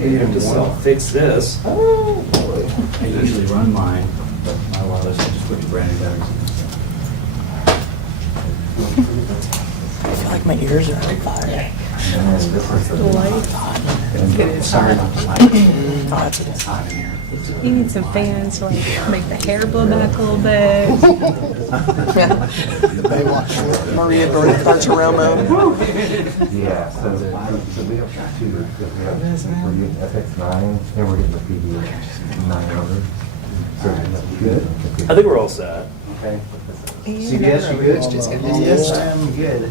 Fix this. Oh, boy. I usually run mine, but my wireless, I just put the brand new batteries in. I feel like my ears are on fire. Sorry about the light. Oh, that's It's hot in here. You need some fans to like make the hair blow back a little bit. Maria Bartiromo. Yeah, so we have two, we have FX9, and we're getting the PD 900. So good. I think we're all set. Okay. CBS, you good? Yes, I'm good.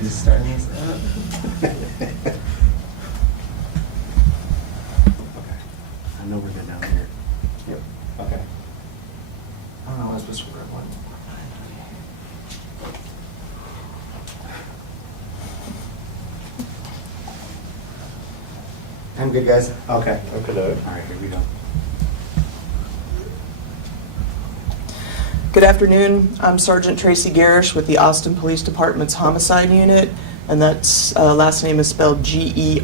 Just starting this up. I know we're good down here. Yep. Okay. I don't know, I was supposed to grab one. I'm good, guys. Okay. Okay. All right, here we go. Good afternoon. I'm Sergeant Tracy Garish with the Austin Police Department's Homicide Unit, and that's last name is spelled Gerrish.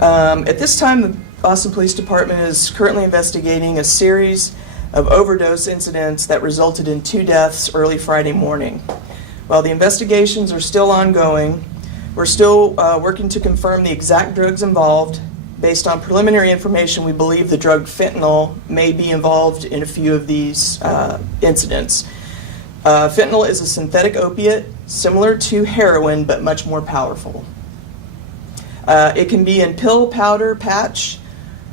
At this time, the Austin Police Department is currently investigating a series of overdose incidents that resulted in 2 deaths early Friday morning. While the investigations are still ongoing, we're still working to confirm the exact drugs involved. Based on preliminary information, we believe the drug fentanyl may be involved in a few of these incidents. Fentanyl is a synthetic opiate similar to heroin, but much more powerful. It can be in pill, powder, patch,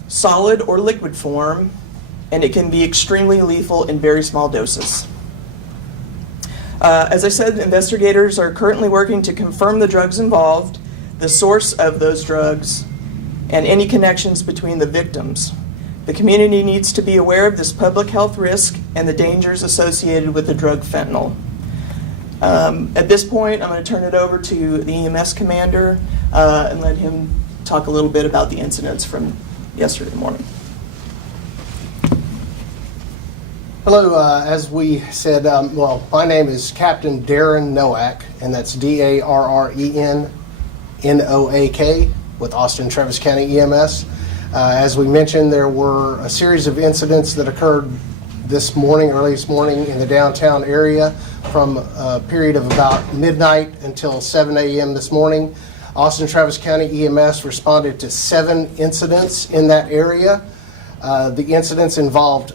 solid, or liquid form, and it can be extremely lethal in very small doses. As I said, investigators are currently working to confirm the drugs involved, the source of those drugs, and any connections between the victims. The community needs to be aware of this public health risk and the dangers associated with the drug fentanyl. At this point, I'm going to turn it over to the EMS commander and let him talk a little bit about the incidents from yesterday morning. Hello, as we said, well, my name is Captain Darren Nowak, and that's DARRENNOAK with Austin Travis County EMS. As we mentioned, there were a series of incidents that occurred this morning, early this morning, in the downtown area from a period of about midnight until 7 a.m. this morning. Austin Travis County EMS responded to 7 incidents in that area. The incidents involved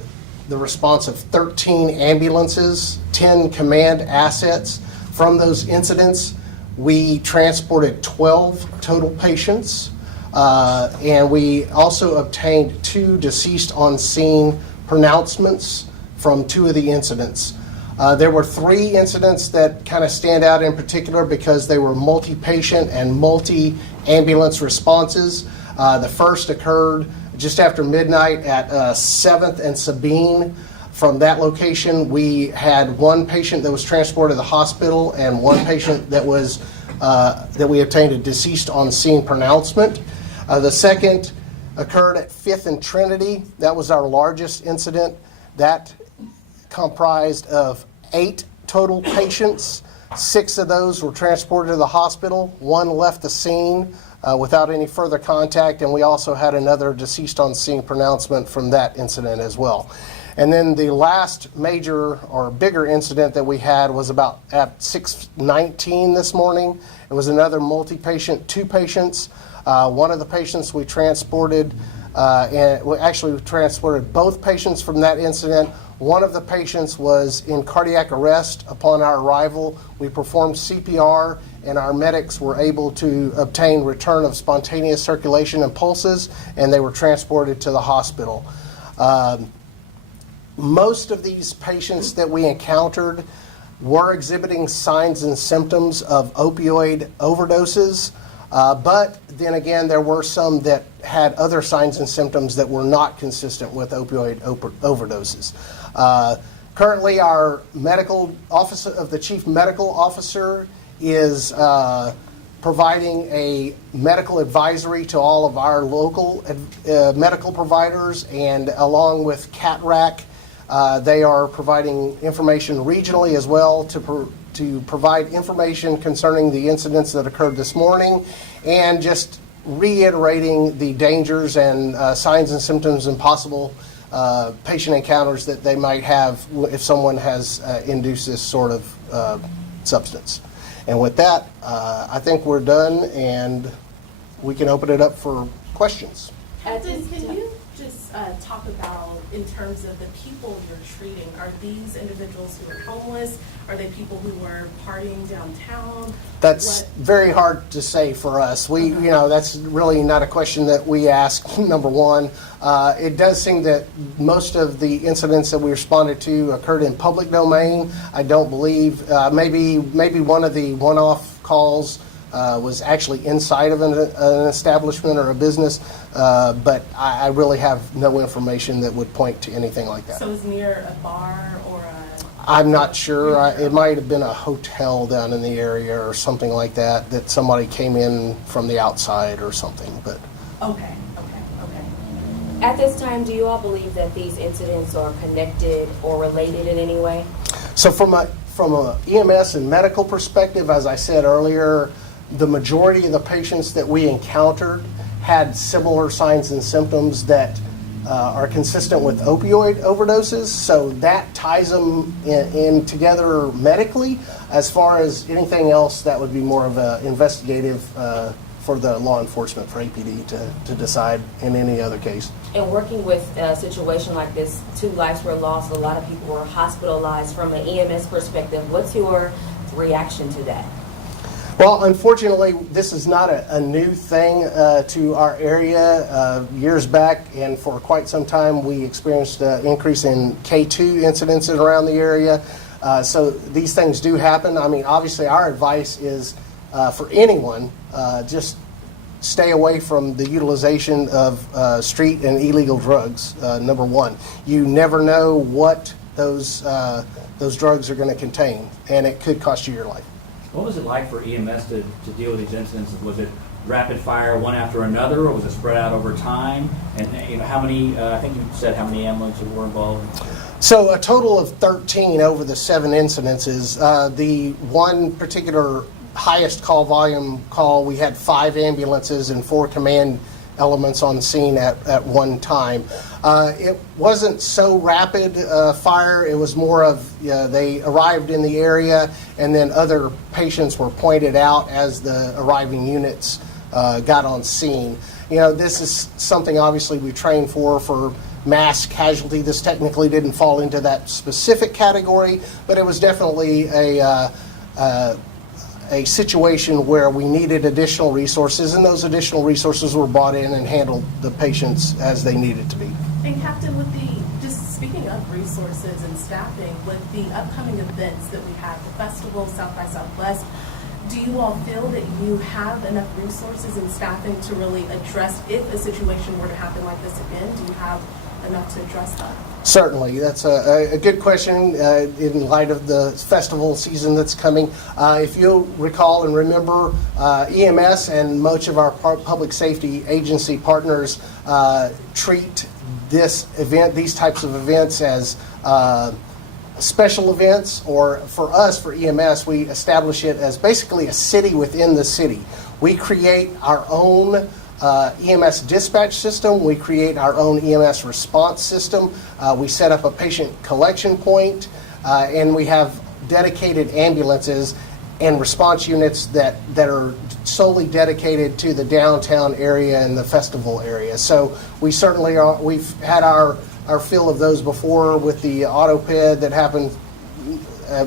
the response of 13 ambulances, 10 command assets. From those incidents, we transported 12 total patients, and we also obtained 2 deceased on scene pronouncements from 2 of the incidents. There were 3 incidents that kind of stand out in particular because they were multi-patient and multi-ambulance responses. The first occurred just after midnight at 7th and Sabine. From that location, we had 1 patient that was transported to the hospital and 1 patient that was that we obtained a deceased on scene pronouncement. The second occurred at 5th and Trinity. That was our largest incident. That comprised of 8 total patients. 6 of those were transported to the hospital. 1 left the scene without any further contact, and we also had another deceased on scene pronouncement from that incident as well. And then the last major or bigger incident that we had was about at 6:19 this morning. It was another multi-patient, 2 patients. One of the patients we transported, and we actually transported both patients from that incident. One of the patients was in cardiac arrest upon our arrival. We performed CPR, and our medics were able to obtain return of spontaneous circulation and pulses, and they were transported to the hospital. Most of these patients that we encountered were exhibiting signs and symptoms of opioid overdoses, but then again, there were some that had other signs and symptoms that were not consistent with opioid overdoses. Currently, our medical office of the chief medical officer is providing a medical advisory to all of our local medical providers, and along with CATRAC, they are providing information regionally as well to provide information concerning the incidents that occurred this morning and just reiterating the dangers and signs and symptoms and possible patient encounters that they might have if someone has induced this sort of substance. And with that, I think we're done, and we can open it up for questions. Captain, can you just talk about, in terms of the people you're treating, are these individuals who are homeless? Are they people who are partying downtown? That's very hard to say for us. That's really not a question that we ask, number one. It does seem that most of the incidents that we responded to occurred in public domain. I don't believe, maybe one of the one-off calls was actually inside of an establishment or a business, but I really have no information that would point to anything like that. So it's near a bar or a... I'm not sure. It might have been a hotel down in the area or something like that, that somebody came in from the outside or something. But Okay. At this time, do you all believe that these incidents are connected or related in any way? so from a EMS and medical perspective, as I said earlier, the majority of the patients that we encountered had similar signs and symptoms that are consistent with opioid overdoses, so that ties them in together medically. As far as anything else, that would be more of an investigative for the law enforcement, for APD to decide in any other case. And working with a situation like this, 2 lives were lost, a lot of people were hospitalized. From an EMS perspective, what's your reaction to that? Well, unfortunately, this is not a new thing to our area. Years back, and for quite some time, we experienced an increase in K2 incidences around the area. So these things do happen. I mean, obviously, our advice is for anyone, just stay away from the utilization of street and illegal drugs, number one. You never know what those drugs are going to contain, and it could cost you your life. What was it like for EMS to deal with these incidents? Was it rapid fire one after another, or was it spread out over time? And how many, I think you said how many ambulances were involved? So a total of 13 over the 7 incidences. The one particular highest call volume call, we had 5 ambulances and 4 command elements on scene at one time. It wasn't so rapid fire. It was more of they arrived in the area, and then other patients were pointed out as the arriving units got on scene. This is something obviously we train for mass casualty. This technically didn't fall into that specific category, but it was definitely a situation where we needed additional resources, and those additional resources were brought in and handled the patients as they needed to be. And Captain, just speaking of resources and staffing, with the upcoming events that we have, the festival, South by Southwest, do you all feel that you have enough resources and staffing to really address, if a situation were to happen like this again, do you have enough to address that? Certainly. That's a good question in light of the festival season that's coming. If you'll recall and remember, EMS and much of our public safety agency partners treat these types of events as special events, or for us, for EMS, we establish it as basically a city within the city. We create our own EMS dispatch system. We create our own EMS response system. We set up a patient collection point, and we have dedicated ambulances and response units that are solely dedicated to the downtown area and the festival area. So we certainly are. We've had our fill of those before with the AutoPed that happened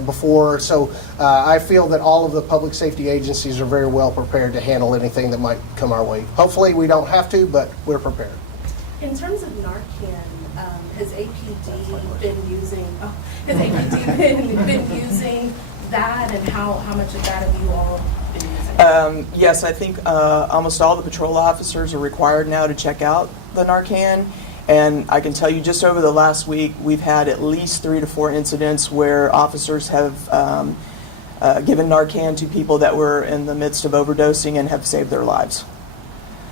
before. So I feel that all of the public safety agencies are very well prepared to handle anything that might come our way. Hopefully we don't have to, but we're prepared. In terms of Narcan, has APD been using? Has APD been using that, and how much of that have you all been using? Yes, I think almost all the patrol officers are required now to check out the Narcan. And I can tell you, just over the last week, we've had at least 3 to 4 incidents where officers have given Narcan to people that were in the midst of overdosing and have saved their lives.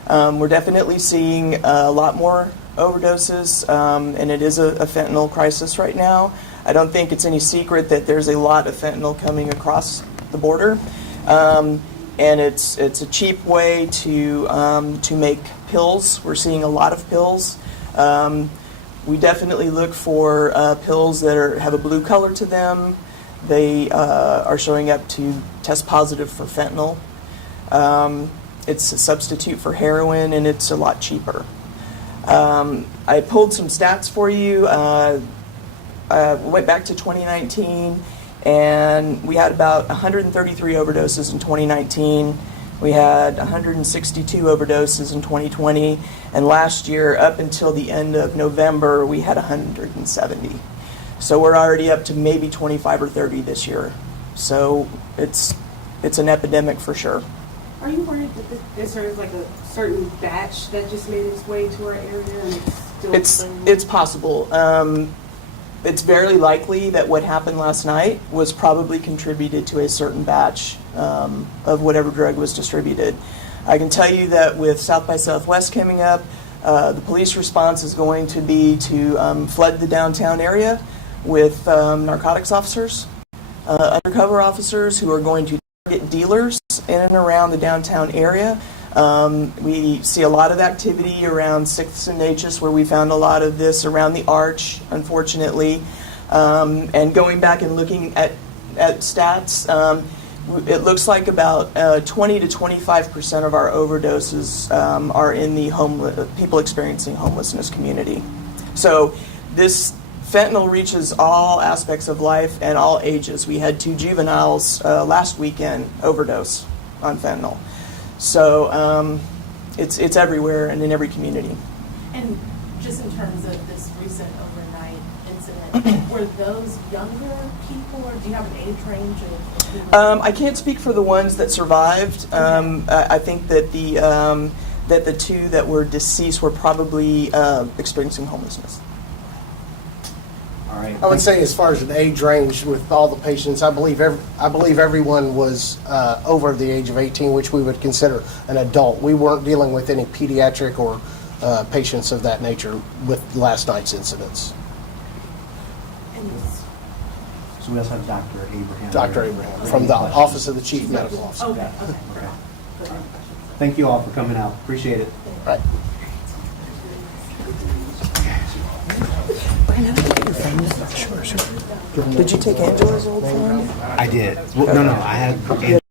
We're definitely seeing a lot more overdoses, and it is a fentanyl crisis right now. I don't think it's any secret that there's a lot of fentanyl coming across the border. and it's a cheap way to make pills. We're seeing a lot of pills. We definitely look for pills that have a blue color to them. They are showing up to test positive for fentanyl. It's a substitute for heroin, and it's a lot cheaper. I pulled some stats for you. Went back to 2019, and we had about 133 overdoses in 2019. We had 162 overdoses in 2020, and last year, up until the end of November, we had 170. So we're already up to maybe 25 or 30 this year. So it's an epidemic for sure. Are you worried that there's sort of like a certain batch that just made its way to our area and it's still It's possible. It's very likely that what happened last night was probably contributed to a certain batch of whatever drug was distributed. I can tell you that with South by Southwest coming up, the police response is going to be to flood the downtown area with narcotics officers, undercover officers who are going to target dealers in and around the downtown area. We see a lot of activity around 6th and Natchez, where we found a lot of this around the Arch, unfortunately. And going back and looking at stats, it looks like about 20 to 25% of our overdoses are in the people experiencing homelessness community. So this fentanyl reaches all aspects of life and all ages. We had 2 juveniles last weekend overdose on fentanyl. So it's everywhere and in every community. And just in terms of this recent overnight incident, were those younger people, or do you have an age range of people? I can't speak for the ones that survived. I think that the 2 that were deceased were probably experiencing homelessness. All right. I would say, as far as the age range with all the patients, I believe everyone was over the age of 18, which we would consider an adult. We weren't dealing with any pediatric or patients of that nature with last night's incidents. So we also have Dr. Abraham. Dr. Abraham, from the Office of the Chief Medical Officer. Okay. Okay. Thank you all for coming out. Appreciate it. Right. Did you take Angela's old phone? I did. Well, no, I had.